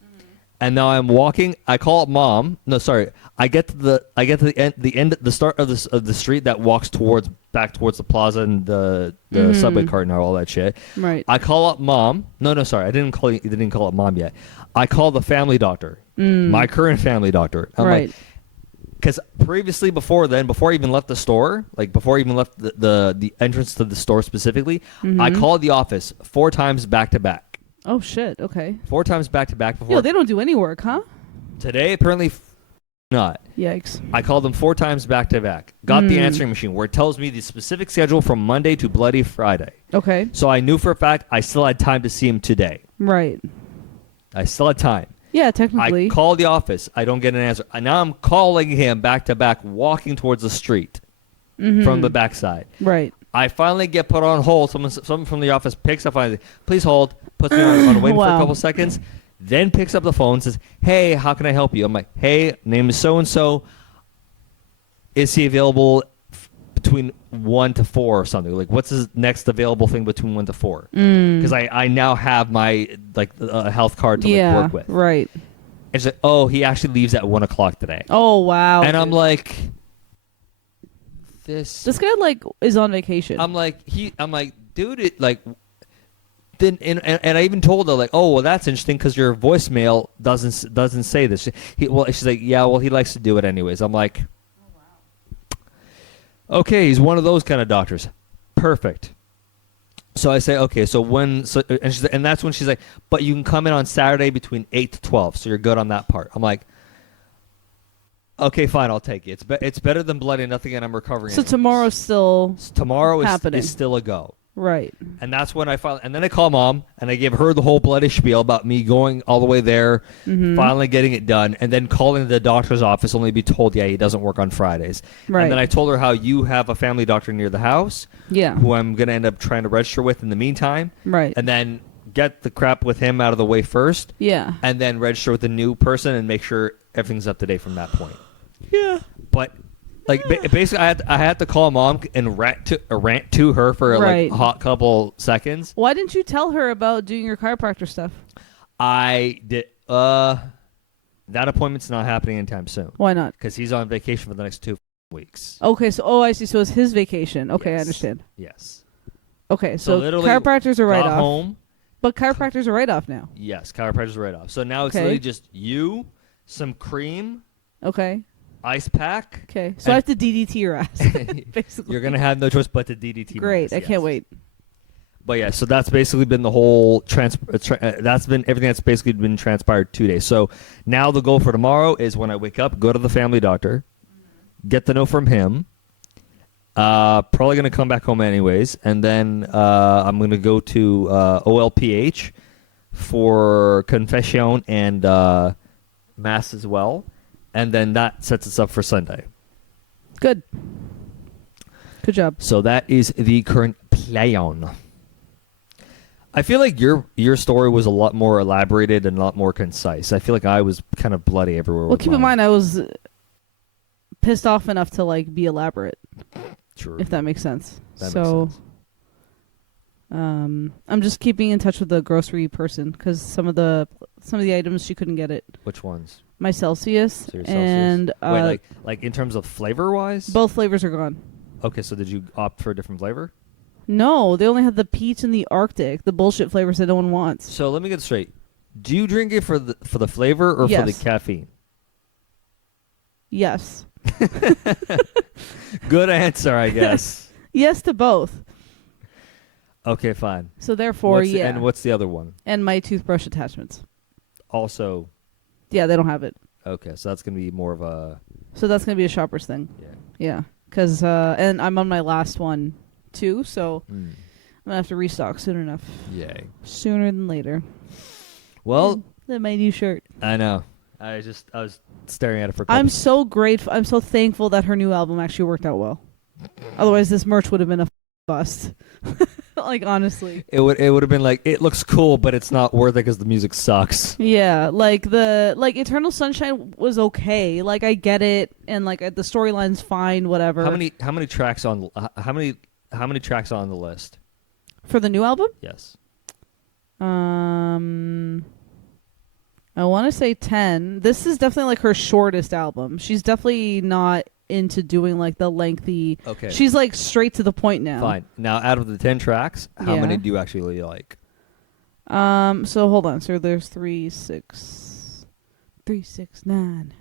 And now I'm walking. I call up mom. No, sorry. I get to the start of the street that walks back towards the plaza and the subway cart and all that shit. Right. I call up mom. No, sorry. I didn't call up mom yet. I call the family doctor, my current family doctor. I'm right. like, because previously, before I even left the store, like before I even left the entrance to the store specifically, I called the office 4 times back to back. Oh shit! Okay. 4 times back to back before. Yo, they don't do any work, huh? Today, apparently, not. Yikes! I called them 4 times back to back. Got the answering machine where it tells me the specific schedule from Monday to bloody Friday. Okay. So I knew for a fact I still had time to see him today. Right. I still had time. Yeah, technically. I call the office. I don't get an answer. Now I'm calling him back to back, walking towards the street from the backside. Right. I finally get put on hold. Someone from the office picks up. Please hold. Puts me on wait for a couple seconds. Then picks up the phone and says, "Hey, how can I help you?" I'm like, "Hey, name is so and so. Is he available between 1 to 4 or something. Like, what's the next available thing between 1 to 4? Mm. Because I now have my health card to work with. Right. And she's like, oh, he actually leaves at 1 o'clock today. Oh wow. And dude. I'm like, this guy like is on vacation. I'm like, dude, it like. Then and I even told her like, oh well, that's interesting because your voicemail doesn't say this. She's like, yeah, well, he likes to do it anyways. I'm like, oh, wow. Okay, he's one of those kind of doctors. Perfect. So I say, okay, and that's when she's like, but you can come in on Saturday between 8 to 12, so you're good on that part. I'm like, okay, fine, I'll take it. It's better than bloody nothing, and I'm recovering. So tomorrow's still happening. Is still a go. Right. And that's when and then I call Mom, and I give her the whole bloody spiel about me going all the way there, finally getting it done, and then calling the doctor's office only to be told, yeah, he doesn't work on Fridays. Right. And then I told her how you have a family doctor near the house, who I'm going to end up trying to register with in the meantime. Right. And then get the crap with him out of the way first. Yeah. And then register with the new person and make sure everything's up to date from that point. Yeah. But... like basically, I had to call Mom and rant to her for like a hot couple seconds. Why didn't you tell her about doing your chiropractor stuff? I did. That appointment's not happening anytime soon. Why not? Because he's on vacation for the next 2 weeks. Okay, so I see. So it's his vacation. Okay, yes. I understand. Yes. Okay, so chiropractors are right off. Home. But chiropractors are right off now. Yes, chiropractors are right off. So now it's literally just you, some cream. Okay. Ice pack. Okay, so I have to DDT your ass. Basically, you're gonna have no choice but to DDT. Great, I can't wait. But yeah, so that's basically been the whole that's been everything that's basically been transpired 2 days. So now the goal for tomorrow is when I wake up, go to the family doctor, get the note from him. Probably gonna come back home anyways, and then I'm gonna go to OLPH for confession and mass as well. And then that sets us up for Sunday. Good. Good job. So that is the current plan. I feel like your story was a lot more elaborated and a lot more concise. I feel like I was kind of bloody everywhere. Well, keep in mind, I was pissed off enough to like be elaborate. True. If that makes sense. That makes sense. I'm just keeping in touch with the grocery person because some of the items she couldn't get it. Which ones? My Celsius and wait, like in terms of flavor wise? Both flavors are gone. Okay, so did you opt for a different flavor? No, they only had the peach and the Arctic, the bullshit flavors that no one wants. So let me get straight. Do you drink it for the flavor or for the caffeine? Yes. Good answer, I guess. Yes to both. Okay, fine. So therefore, And what's the other one? And my toothbrush attachments. Also. Yeah, they don't have it. Okay, so that's going to be more of a... So that's going to be a shopper's thing. Yeah. Yeah, because and I'm on my last one, too, so I'm going to have to restock soon enough. Yay. Sooner than later. Well... Then my new shirt. I know. I was staring at it for... I'm so grateful. I'm so thankful that her new album actually worked out well. Otherwise, this merch would have been a bust. Like, honestly, it would have been like, it looks cool, but it's not worth it because the music sucks. Yeah, like Eternal Sunshine was okay. Like, I get it, and like the storyline's fine, whatever. How many tracks on how many tracks on the list for the new album? Yes. I want to say 10. This is definitely like her shortest album. She's definitely not into doing like the lengthy. Okay. She's like straight to the point now. Fine. Now, out of the 10 tracks, how many do you actually like? So hold on. So there's 3, 6, 9,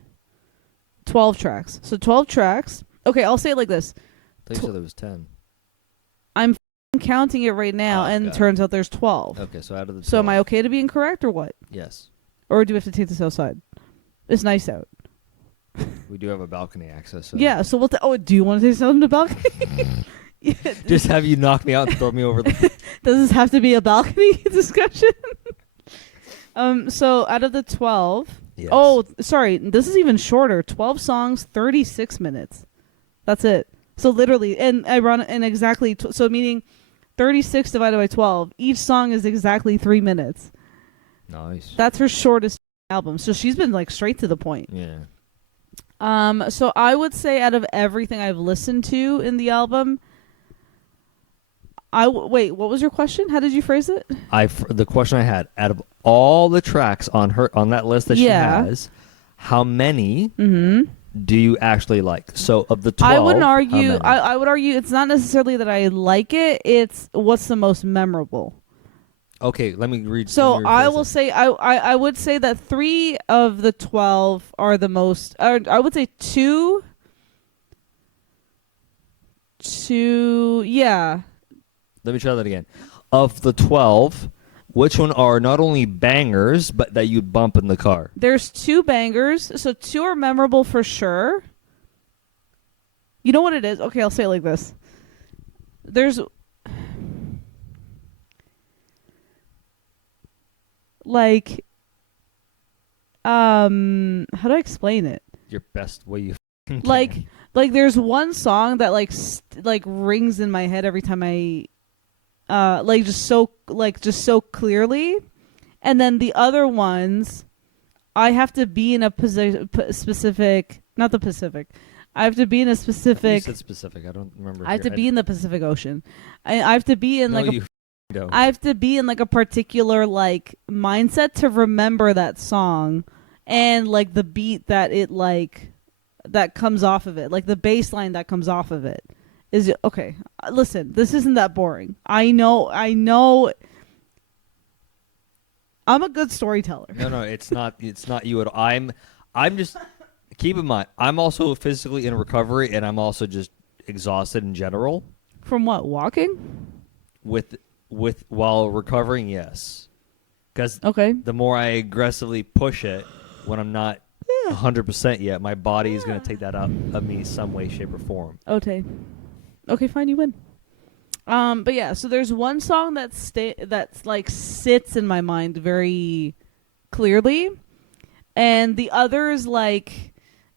12 tracks. So 12 tracks. Okay, I'll say it like this. I thought you said there was 10. I'm counting it right now, and it turns out there's 12. Okay, so out of the 12. So am I okay to be incorrect or what? Yes. Or do we have to take this outside? It's nice out. We do have a balcony access. So. Yeah, so we'll... do you want to take something to balcony? Yeah, just have you knock me out and throw me over the... Does this have to be a balcony discussion? So out of the 12... Yes. Oh, sorry. This is even shorter. 12 songs, 36 minutes. That's it. So literally, and exactly... so meaning 36 divided by 12. Each song is exactly 3 minutes. Nice. That's her shortest album. So she's been like straight to the point. Yeah. So I would say out of everything I've listened to in the album, wait, what was your question? How did you phrase it? The question I had, out of all the tracks on that list that she Yeah. has, how many Mm-hmm. do you actually like? So of the 12, I wouldn't how argue. many? I would argue it's not necessarily that I like it. It's what's the most memorable. Okay, let me read. So Let me I rephrase will it. say I would say that 3 of the 12 are the most. I would say two. Yeah, Let me try that again. Of the 12, which one are not only bangers but that you'd bump in the car? there's 2 bangers. So 2 are memorable for sure. You know what it is? Okay, I'll say it like this. There's like how do I explain it? Your best way you can. Like there's one song that like rings in my head every time I just so clearly, and then the other ones I have to be in a specific, not the Pacific. I have to be in a You specific. said specific. I don't remember. I have to be in the Pacific Ocean. I have to be in No, like a you don't. I have to be in like a particular like mindset to remember that song and like the beat that it like that comes off of it, like the bass line that comes off of it. Is okay. Listen, this isn't that boring. I know. I'm a good storyteller. No, it's not. It's not you at all. I'm just. Keep in mind, I'm also physically in recovery, and I'm also just exhausted in general. From what? Walking? With while recovering, yes, because Okay. the more I aggressively push it when I'm not 100% yet, my body is going to take that out of me some way, shape, or form. Okay, fine, you win. But yeah, so there's one song that's like sits in my mind very clearly, and the others like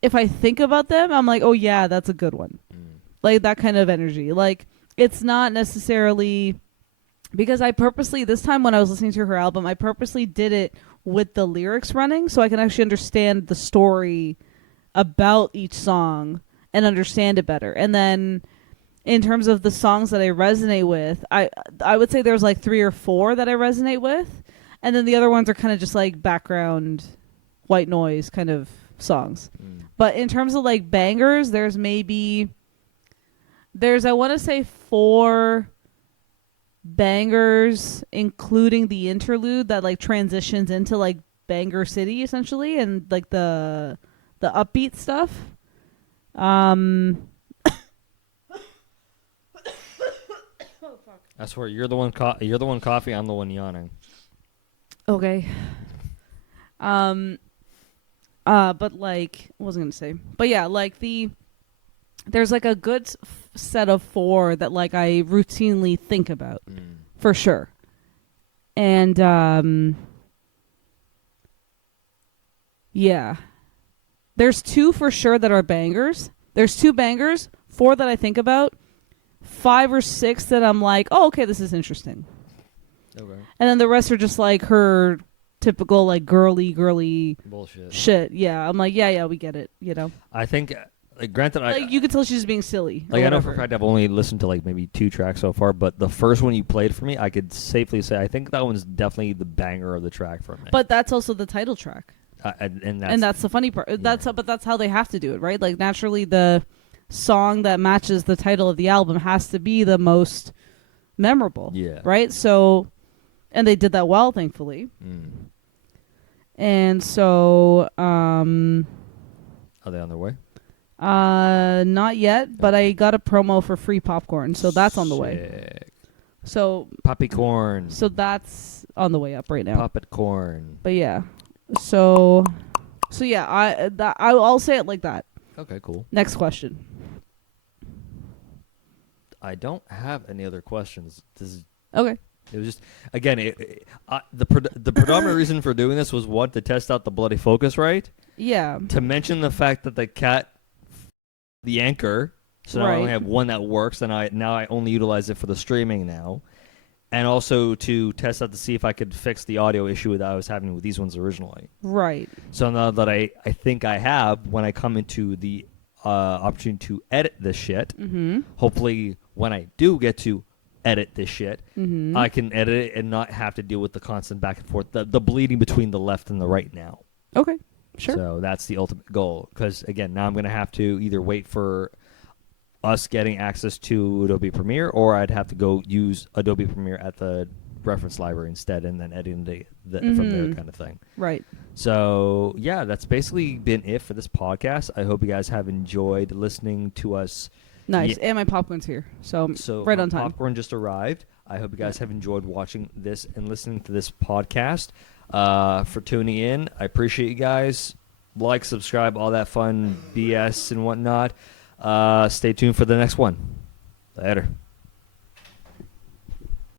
if I think about them, I'm like, oh yeah, that's a good one. Like that kind of energy. Like it's not necessarily because I purposely this time when I was listening to her album, I purposely did it with the lyrics running so I can actually understand the story about each song and understand it better. And then in terms of the songs that I resonate with, I would say there's like 3 or 4 that I resonate with, and then the other ones are kind of just like background white noise kind of songs. But in terms of like bangers, there's I want to say 4 bangers including the interlude that like transitions into like Banger City essentially and like the upbeat stuff. I swear, you're the one. You're the one coffee. I'm the one yawning. Okay. But like, what was I gonna say? But yeah, like there's like a good set of 4 that like I routinely think about for sure, and yeah, there's 2 for sure that are bangers. There's 2 bangers, 4 that I think about, 5 or 6 that I'm like, oh okay, this is interesting, Okay. and then the rest are just like her typical like girly Bullshit. shit. Yeah, I'm like, yeah, we get it. You know, I think, like, granted, like you could tell she's being silly. I know for a fact I've only listened to like maybe 2 tracks so far, but the first one you played for me, I could safely say I think that one's definitely the banger of the track for me. But that's also the title track, and that's the funny part. Yeah. But that's how they have to do it, right? Like naturally, the song that matches the title of the album has to be the most memorable. Yeah. Right. So, and they did that well, thankfully. And so, Are they on their way? not yet, but I got a promo for free popcorn, so that's on the way. Sick. So Poppy corn. So that's on the way up right now. Puppet corn. But yeah, so yeah, I'll say it like that. Okay, cool. Next question. I don't have any other questions. Okay. It was just, again, the predominant reason for doing this was to test out the bloody Focusrite. Yeah. To mention the fact that the cat, the anchor, so now I only have one that works, and now I only utilize it for the streaming now. and also to test out to see if I could fix the audio issue that I was having with these ones originally. Right. So now that I think I have, when I come into the opportunity to edit this shit, hopefully when I do get to edit this shit, I can edit it and not have to deal with the constant back and forth, the bleeding between the left and the right now. Okay. Sure. So that's the ultimate goal. Because, again, now I'm going to have to either wait for us getting access to Adobe Premiere, or I'd have to go use Adobe Premiere at the reference library instead and then editing from there kind of thing. Right. So, yeah, that's basically been it for this podcast. I hope you guys have enjoyed listening to us. Nice. And my popcorn's here. So right on time. Popcorn just arrived. I hope you guys have enjoyed watching this and listening to this podcast. For tuning in, I appreciate you guys. Like, subscribe, all that fun BS and whatnot. Stay tuned for the next one. Later.